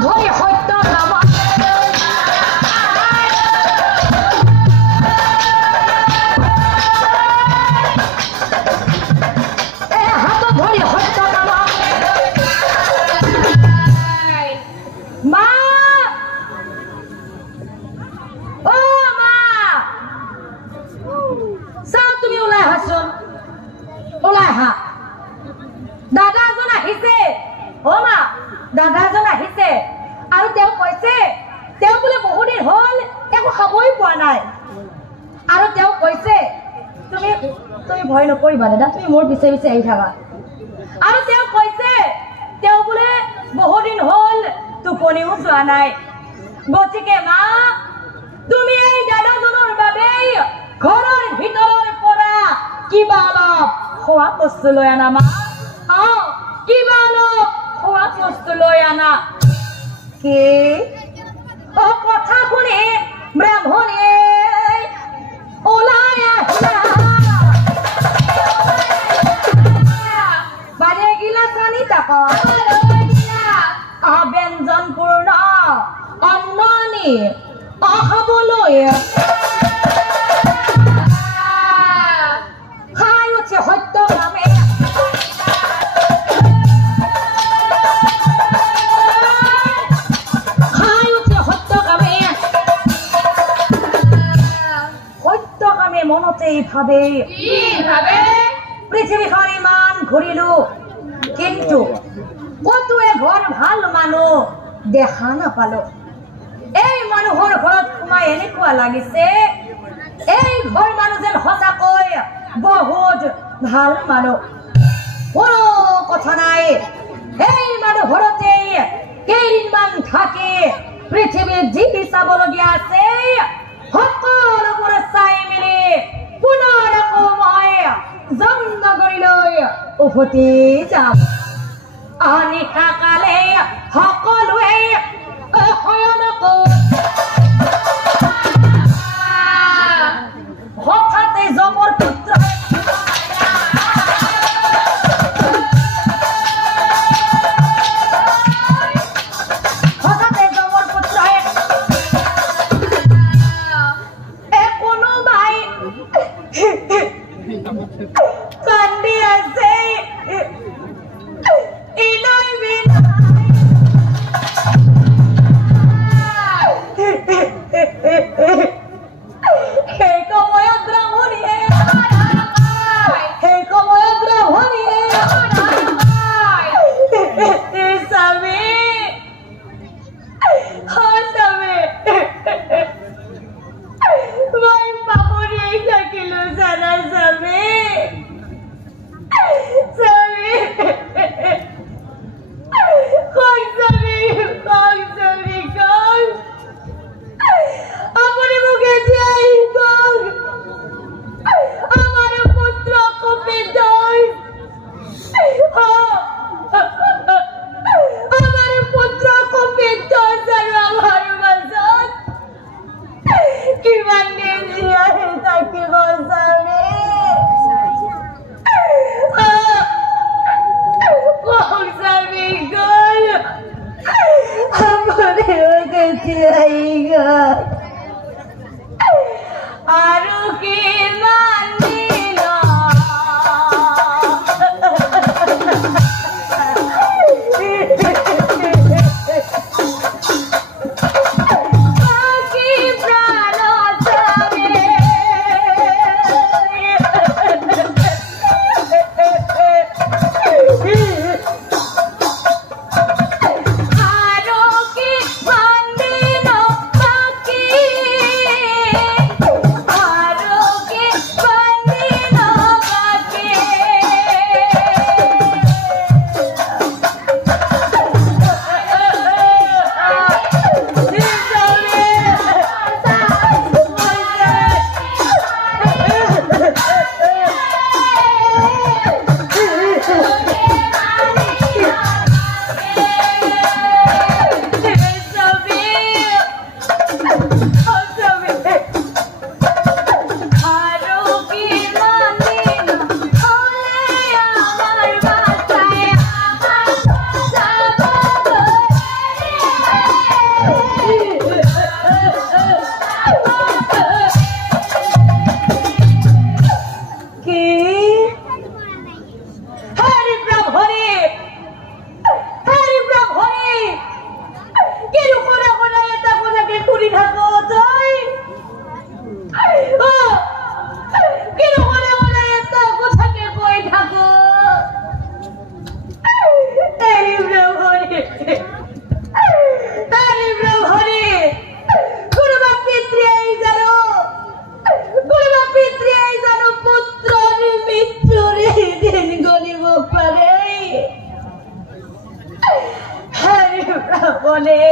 ধৰি সত্য নাম হাত ধৰি সত্য নাম মা ও মা চাও তুমি ওলাই আহাচোন ওলাই আহা দাদা এজন আহিছে ও মা দাদা এজন আহিছে আৰু তেওঁ কৈছে তেওঁ বোলে বহুদিন হল একো খাবই পোৱা নাই আৰু তেওঁ কৈছে তুমি তুমি ভয় নকৰিবা দাদা তুমি মোৰ পিছে পিছে আহি থাকা আৰু তেওঁ কৈছে তেওঁ বোলে বহুদিন হল টোপনিও যোৱা নাই গতিকে মা তুমি এই দাদাজনৰ বাবে ঘৰৰ ভিতৰৰ পৰা কিবা অলপ খোৱা বস্তু লৈ আনা মা কিবা অলপ খোৱা বস্তু লৈ আনা কি কথা শুনি ব্ৰাহ্মণে ওলাই আহিলা বাৰে গিলাচ আনি তাক ব্যঞ্জনপূৰ্ণ অন্ন নি খাবলৈ খাই উঠি সত্য নামে মনতে ভাবে পৃথিৱীখন ইমান ঘূৰিলো কিন্তু কতোৱে ঘৰ ভাল মানুহ দেখা নাপালো এই মানুহৰ ঘৰত সোমাই এনেকুৱা লাগিছে এই ঘৰ মানুহ যেন সঁচাকৈ বহুত ভাল মানুহ কোনো কথা নাই এই মানুহ ঘৰতে কেইদিনমান থাকি পৃথিৱীত যি চাবলগীয়া আছে সকলোবোৰ চাই মেলি পুনৰ আকৌ মই জামনগৰলৈ উভতি যাম নিশা কালে সকলোৱে শয়ন হঠাতে যমৰ পুত্ৰ কান্দি আছে ইনাই সেই সময়ত ব্ৰাহ্মণীয়ে স্বামী মই পাহৰিয়াই থাকিলো জানা স্বামী আপুনি মোক এতিয়াই কওক আমাৰ পুত্ৰ কপিতই আমাৰ পুত্ৰ কপিতই আৰু আমাৰ মাজত কিমান দিন জীয়াই থাকিব স্বামী স্বামী গল আৰু কিমান দিন বলে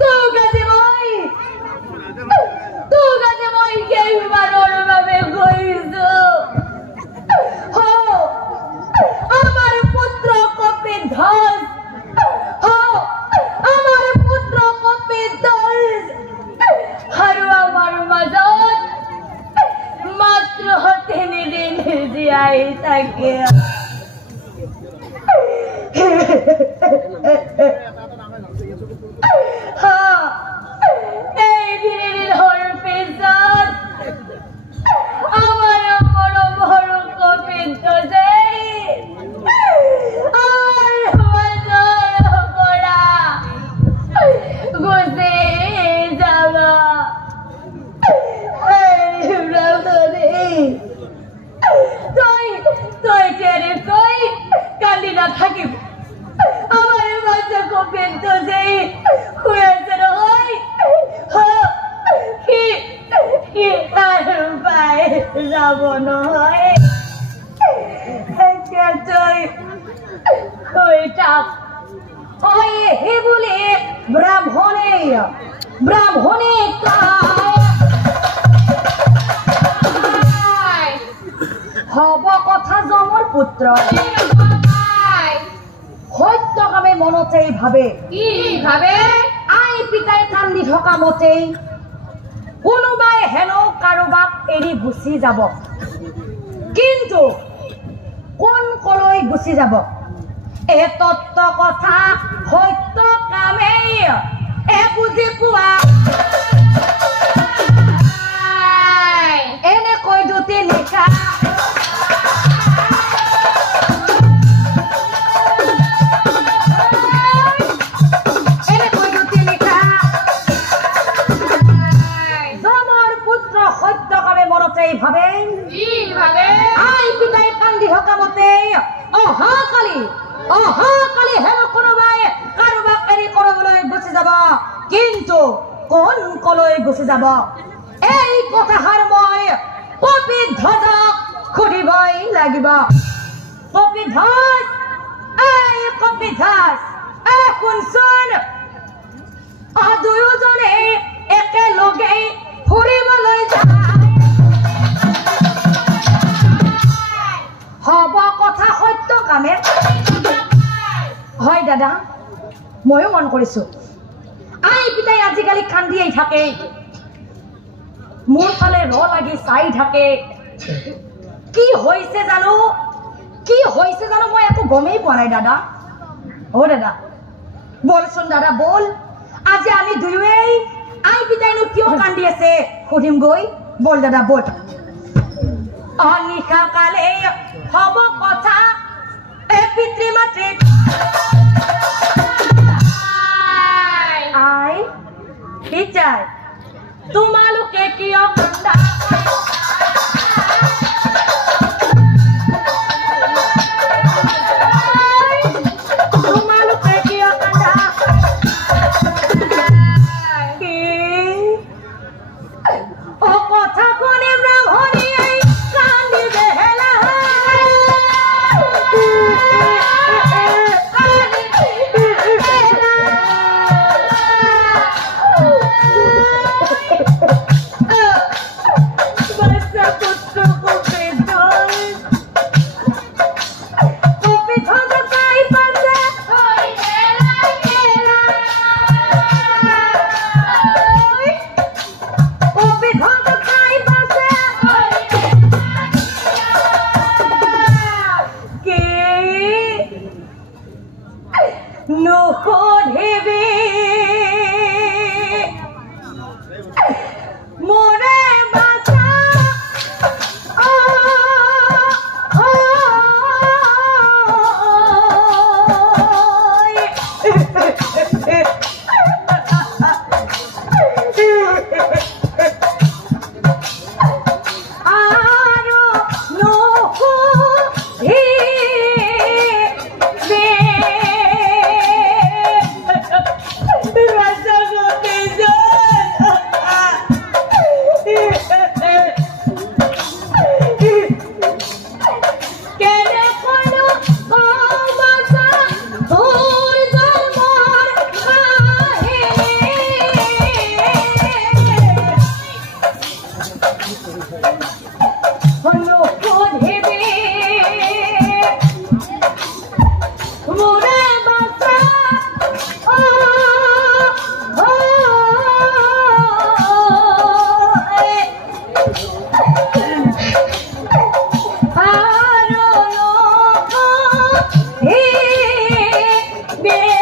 তোর কাছে মই কেউ মানুষ ভাবে কইছ আমার পুত্র কপি ধস আমার পুত্র কপি ধস হারু আমার মাজত মাত্র 3 দিন জিয়াই থাকে এই দিনের হর পেশার আমার বড় বড় কপিত দেই আর মজর করা গুজে যাওয়া তুই টেরে কই কান্দি না থাকিব আমার মাঝে কপিত দেই হয়েছে হয় কি তার পায়ে যাব নয় হে বলে ব্রাহ্মণে হব কথা জমৰ পুত্ৰ সত্য কামে মনতেই ভাবে কি ভাবে আই পিতাই কান্দি থকা মতেই কোনোবাই হেনো কাৰোবাক এৰি গুচি যাব কিন্তু কোন কলৈ গুচি যাব এই তত্ত্ব কথা সত্য কামেই বুজি পোৱা এনেকৈ দুটি নিশা ভাবে আই পিতাই কান্দি থকা মতে অহাকালি হেন কোনোবাই কাৰোবাক এৰি কৰবলৈ গুচি যাব কিন্তু কোন কলৈ গুচি যাব এই কথাষাৰ মই কপিধ্বজক সুধিবই লাগিব কপিধ্বজ শুনচোন দুয়োজনে একেলগে ফুৰিবলৈ যায় হব কথা সত্য কামে হয় দাদা ময়ো মন কৰিছো আই পিতাই আজিকালি কান্দিয়েই থাকে মোৰ ফালে লাগি চাই থাকে কি হৈছে জানো মই একো গমেই পোৱা নাই দাদা দাদা বলচোন দাদা বল আজি আমি দুয়োই আই পিতাইনো কিয় কান্দি আছে সুধিম গৈ বল দাদা বল অনিশা কালে হব কথা পিতৃ মাতৃ আই পিতাই তোমালোকে কিয় কান্দা বিয়ে